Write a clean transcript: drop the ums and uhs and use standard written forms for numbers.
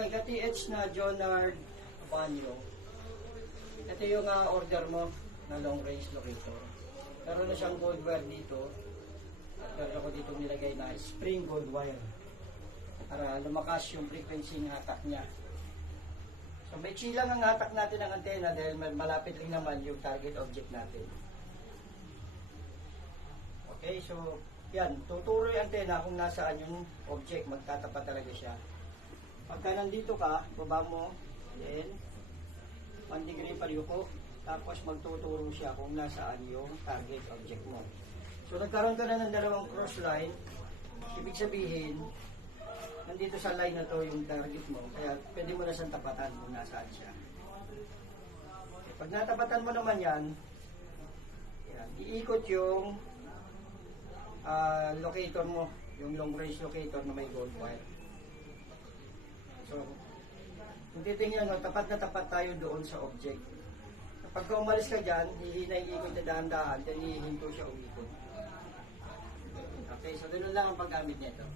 Okay, ka-TH na Jonard Banyo. Ito yung order mo na long range locator. Meron na siyang gold wire dito. At meron ako dito nilagay na spring gold wire para lumakas yung frequency ng hatak niya. So may chilang ang hatak natin ng antena dahil malapit lang naman yung target object natin. Okay, so yan, tuturo yung antena kung nasaan yung object, magtatapat talaga siya. Pagka nandito ka, baba mo, then 1 degree palyuko, tapos magtuturo siya kung nasaan yung target object mo. So nagkaroon ka na ng dalawang cross line, ibig sabihin, nandito sa line na to yung target mo, kaya pwede mo na siyang tapatan kung nasaan siya. Okay, pag natapatan mo naman yan, iikot yung locator mo, yung long range locator na may gold wire. So, kung titingnan mo, tapat na tapat tayo doon sa object. Kapag umalis ka dyan, hihina yung ikot na dahan-dahan, then hihinto siya umikot. Okay, so doon lang ang paggamit nito.